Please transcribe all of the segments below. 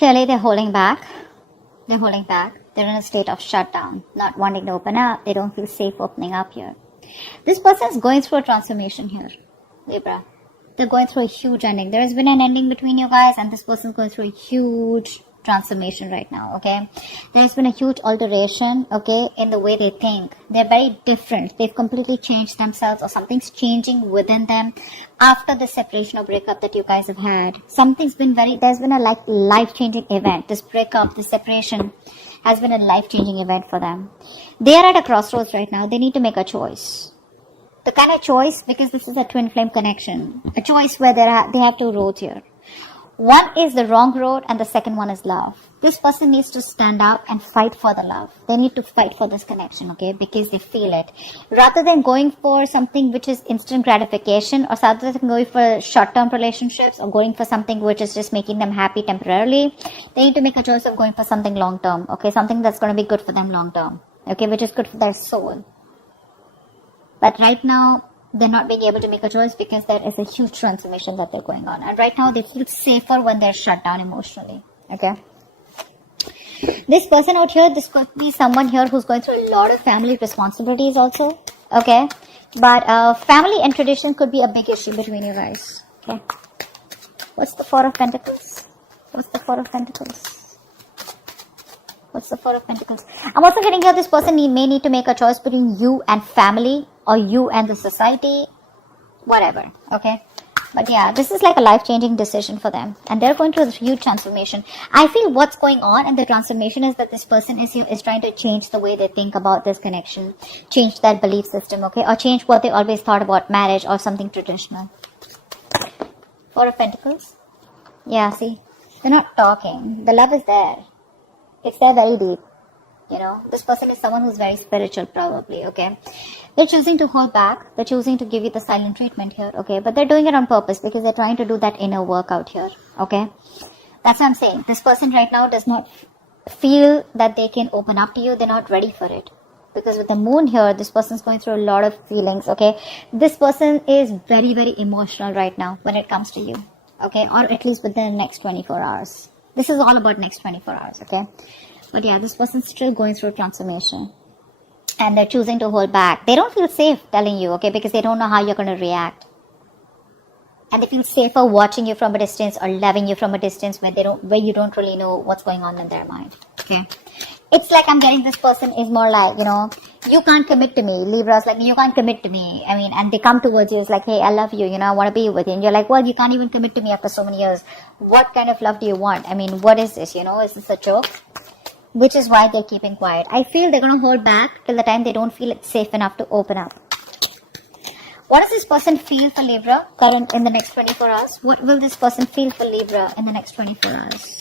Clearly, they're holding back. They're holding back. They're in a state of shutdown, not wanting to open up. They don't feel safe opening up here. This person is going through a transformation here, Libra. They're going through a huge ending. There has been an ending between you guys, and this person is going through a huge transformation right now, okay? There's been a huge alteration, okay, in the way they think. They're very different. They've completely changed themselves, or something's changing within them after the separation or breakup that you guys have had. There's been a life-changing event. This breakup, this separation has been a life-changing event for them. They are at a crossroads right now. They need to make a choice. The kind of choice, because this is a twin flame connection, a choice where they have two roads here. One is the wrong road and the second one is love. This person needs to stand up and fight for the love. They need to fight for this connection, okay, because they feel it. Rather than going for something which is instant gratification, or rather than going for short-term relationships, or going for something which is just making them happy temporarily, they need to make a choice of going for something long-term, okay, something that's going to be good for them long-term, okay, which is good for their soul. But right now, they're not being able to make a choice because there is a huge transformation that they're going on. And right now, they feel safer when they're shut down emotionally. Okay. This person out here, this could be someone here who's going through a lot of family responsibilities also. Okay. But family and tradition could be a big issue between you guys. Okay. What's the Four of Pentacles? What's the Four of Pentacles? What's the Four of Pentacles? I'm also getting here this person may need to make a choice between you and family, or you and the society, whatever, okay? But yeah, this is like a life-changing decision for them, and they're going through a huge transformation. I feel what's going on in the transformation is that this person is trying to change the way they think about this connection, change their belief system, okay? Or change what they always thought about marriage or something traditional. Four of Pentacles. Yeah, see? They're not talking. The love is there. It's there very deep. You know, this person is someone who's very spiritual, probably, okay? They're choosing to hold back. They're choosing to give you the silent treatment here, okay? But they're doing it on purpose because they're trying to do that inner work out here, okay? That's what I'm saying. This person right now does not feel that they can open up to you. They're not ready for it. Because with the moon here, this person's going through a lot of feelings, okay? This person is very, very emotional right now when it comes to you, okay? Or at least within the next 24 hours. This is all about next 24 hours, okay? But yeah, this person's still going through transformation. And they're choosing to hold back. They don't feel safe telling you, okay? Because they don't know how you're going to react. And they feel safer watching you from a distance or loving you from a distance where you don't really know what's going on in their mind, okay? It's like I'm getting this person is more like, you know, you can't commit to me. Libra's like, you can't commit to me. I mean, and they come towards you. It's like, hey, I love you. You know, I want to be with you. And you're like, well, you can't even commit to me after so many years. What kind of love do you want? I mean, what is this? You know, is this a joke? Which is why they're keeping quiet. I feel they're going to hold back till the time they don't feel it's safe enough to open up. What does this person feel for Libra in the next 24 hours? What will this person feel for Libra in the next 24 hours?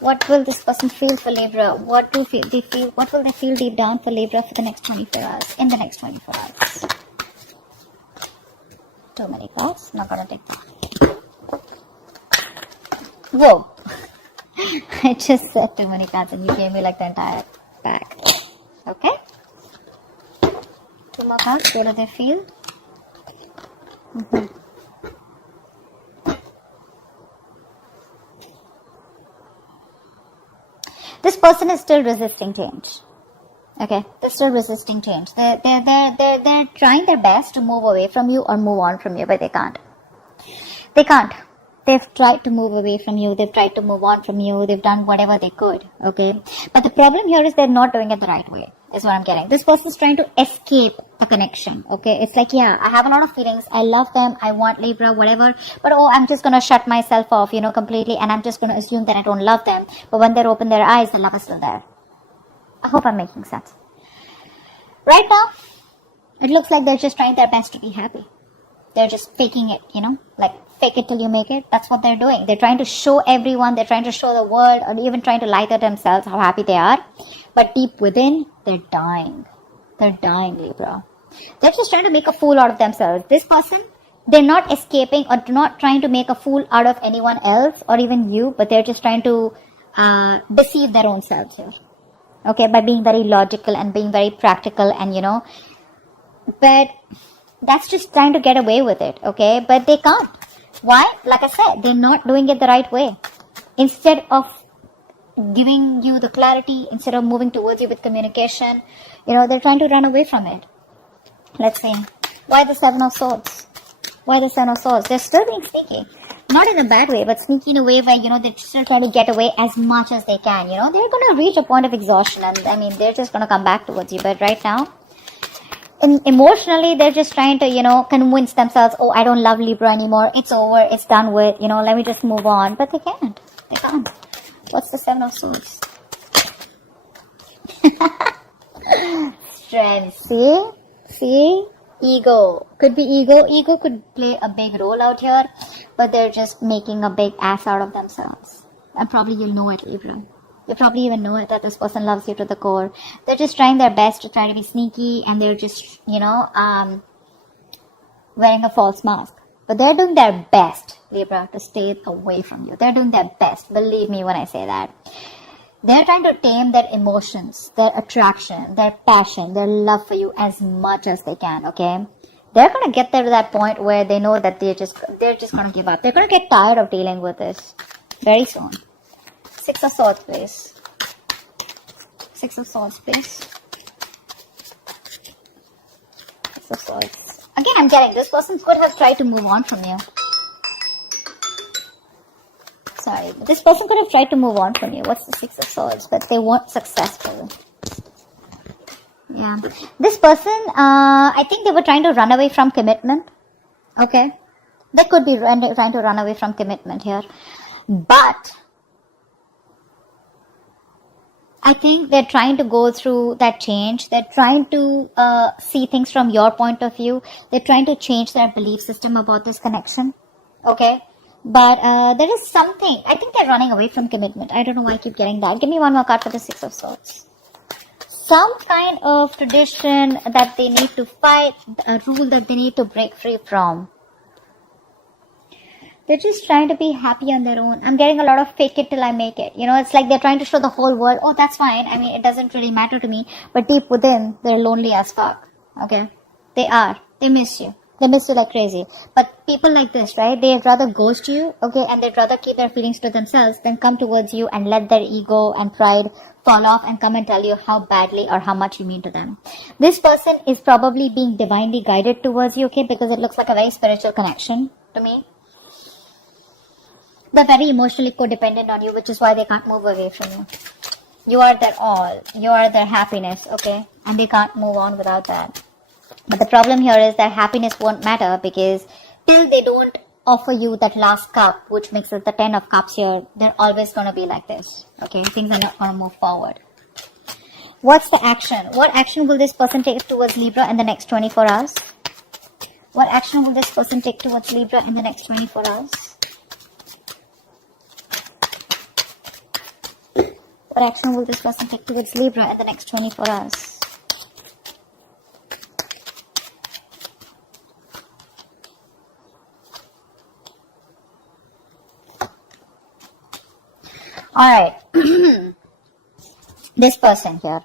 What will this person feel for Libra? What will they feel deep down for Libra for the next 24 hours? In the next 24 hours. Too many cards. Not going to take that. Whoa. I just said too many cards and you gave me like the entire pack. Okay. Two more cards. What do they feel? This person is still resisting change. Okay, they're still resisting change. They're trying their best to move away from you or move on from you, but they can't. They can't. They've tried to move away from you. They've tried to move on from you. They've done whatever they could. Okay, but the problem here is they're not doing it the right way. Is what I'm getting. This person's trying to escape the connection. Okay, it's like, yeah, I have a lot of feelings. I love them. I want Libra, whatever. But oh, I'm just gonna shut myself off, you know, completely, and I'm just gonna assume that I don't love them. But when they open their eyes, the love is still there. I hope I'm making sense. Right now, it looks like they're just trying their best to be happy. They're just faking it, you know, like fake it till you make it. That's what they're doing. They're trying to show everyone. They're trying to show the world, or even trying to lie to themselves how happy they are. But deep within, they're dying. They're dying, Libra. They're just trying to make a fool out of themselves. This person, they're not escaping or not trying to make a fool out of anyone else or even you, but they're just trying to deceive their own selves here. Okay, by being very logical and being very practical and, you know, but that's just trying to get away with it, okay? But they can't. Why? Like I said, they're not doing it the right way. Instead of giving you the clarity, instead of moving towards you with communication, they're trying to run away from it. Let's see. Why the Seven of Swords? Why the Seven of Swords? They're still being sneaky. Not in a bad way, but sneaky in a way where, they're still trying to get away as much as they can. They're going to reach a point of exhaustion, and they're just going to come back towards you. But right now, emotionally, they're just trying to, convince themselves, oh, I don't love Libra anymore. It's over. It's done with. Let me just move on. But they can't. They can't. What's the Seven of Swords? Strength. See? Ego. Could be ego. Ego could play a big role out here, but they're just making a big ass out of themselves. And probably you'll know it, Libra. You probably even know it, that this person loves you to the core. They're just trying their best to try to be sneaky, and they're just, wearing a false mask. But they're doing their best, Libra, to stay away from you. They're doing their best. Believe me when I say that. They're trying to tame their emotions, their attraction, their passion, their love for you as much as they can, okay? They're going to get there to that point where they know that they're just going to give up. They're going to get tired of dealing with this very soon. Six of Swords, please. Six of Swords, please. Six of Swords. Again, I'm getting this person could have tried to move on from you. Sorry, this person could have tried to move on from you. What's the Six of Swords? But they weren't successful. Yeah. This person, I think they were trying to run away from commitment. Okay. They could be trying to run away from commitment here. But I think they're trying to go through that change. They're trying to see things from your point of view. They're trying to change their belief system about this connection. Okay. But there is something. I think they're running away from commitment. I don't know why I keep getting that. Give me one more card for the Six of Swords. Some kind of tradition that they need to fight, a rule that they need to break free from. They're just trying to be happy on their own. I'm getting a lot of fake it till I make it. It's like they're trying to show the whole world, oh, that's fine. It doesn't really matter to me. But deep within, they're lonely as fuck. Okay? They are. They miss you. They miss you like crazy. But people like this, right? They'd rather ghost you, okay? And they'd rather keep their feelings to themselves than come towards you and let their ego and pride fall off and come and tell you how badly or how much you mean to them. This person is probably being divinely guided towards you, okay? Because it looks like a very spiritual connection to me. They're very emotionally codependent on you, which is why they can't move away from you. You are their all. You are their happiness, okay? And they can't move on without that. But the problem here is that happiness won't matter, because till they don't offer you that last cup, which makes it the 10 of cups here, they're always going to be like this. Okay, things are not going to move forward. What's the action? What action will this person take towards Libra in the next 24 hours? What action will this person take towards Libra in the next 24 hours? What action will this person take towards Libra in the next 24 hours? Alright, this person here.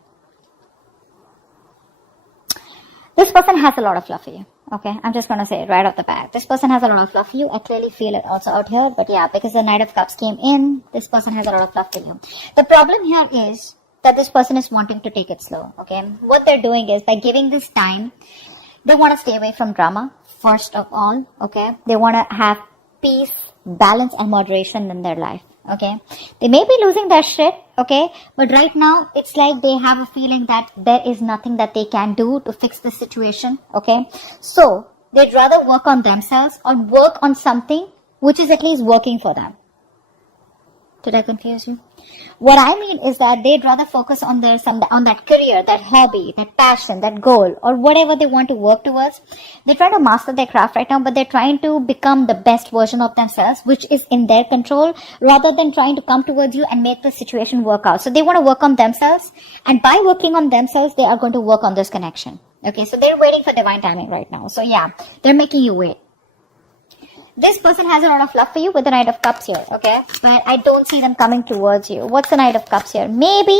This person has a lot of love for you. Okay, I'm just going to say it right off the bat. This person has a lot of love for you. I clearly feel it also out here. But yeah, because the Knight of Cups came in, this person has a lot of love for you. The problem here is that this person is wanting to take it slow. Okay, what they're doing is, by giving this time, they want to stay away from drama, first of all. Okay, they want to have peace, balance and moderation in their life. Okay, they may be losing their shit, okay, but right now it's like they have a feeling that there is nothing that they can do to fix the situation. Okay, so they'd rather work on themselves or work on something which is at least working for them. Did I confuse you? What I mean is that they'd rather focus on on that career, that hobby, that passion, that goal, or whatever they want to work towards. They're trying to master their craft right now, but they're trying to become the best version of themselves, which is in their control, rather than trying to come towards you and make the situation work out. So they want to work on themselves, and by working on themselves, they are going to work on this connection. Okay, so they're waiting for divine timing right now. So yeah, they're making you wait. This person has a lot of love for you with the Knight of Cups here, okay? But I don't see them coming towards you. What's the Knight of Cups here? Maybe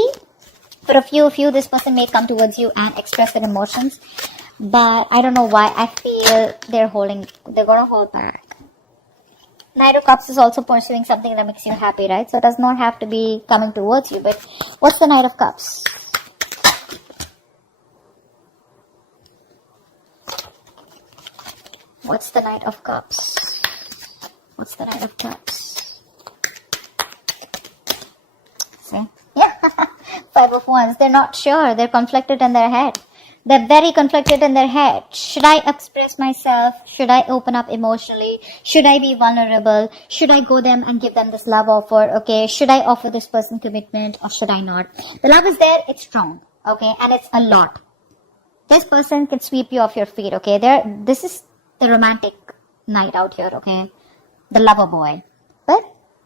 for a few of you, this person may come towards you and express their emotions. But I don't know why. I feel they're going to hold back. Knight of Cups is also pursuing something that makes you happy, right? So it does not have to be coming towards you, but what's the Knight of Cups? What's the Knight of Cups? What's the Knight of Cups? See? Yeah. Five of Wands. They're not sure. They're conflicted in their head. They're very conflicted in their head. Should I express myself? Should I open up emotionally? Should I be vulnerable? Should I go them and give them this love offer? Okay. Should I offer this person commitment or should I not? The love is there. It's strong. Okay. And it's a lot. This person can sweep you off your feet. Okay. This is the romantic night out here. Okay. The lover boy. But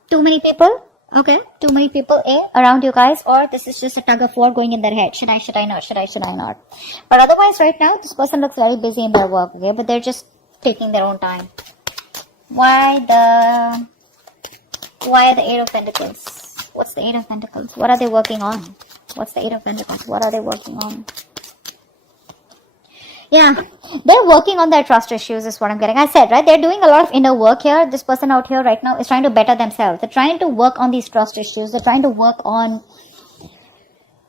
too many people. Okay, too many people around you guys, or this is just a tug of war going in their head. Should I not? Should I not? But otherwise, right now, this person looks very busy in their work, okay? But they're just taking their own time. Why the Eight of Pentacles? What's the Eight of Pentacles? What are they working on? What's the Eight of Pentacles? What are they working on? Yeah, they're working on their trust issues is what I'm getting. I said, right? They're doing a lot of inner work here. This person out here right now is trying to better themselves. They're trying to work on these trust issues. They're trying to work on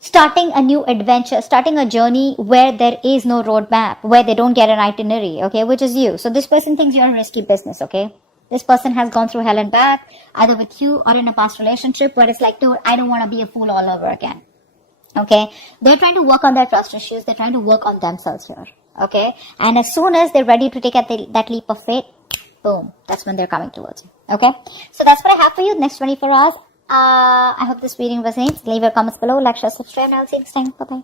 starting a new adventure, starting a journey where there is no roadmap, where they don't get an itinerary, okay, which is you. So this person thinks you're a risky business, okay? This person has gone through hell and back, either with you or in a past relationship where it's like, dude, I don't want to be a fool all over again. Okay? They're trying to work on their trust issues. They're trying to work on themselves here. Okay, and as soon as they're ready to take that leap of faith, boom, that's when they're coming towards you. Okay, so that's what I have for you next 24 hours. I hope this reading resonates. Leave your comments below, like, share, subscribe, and I'll see you next time. Bye bye.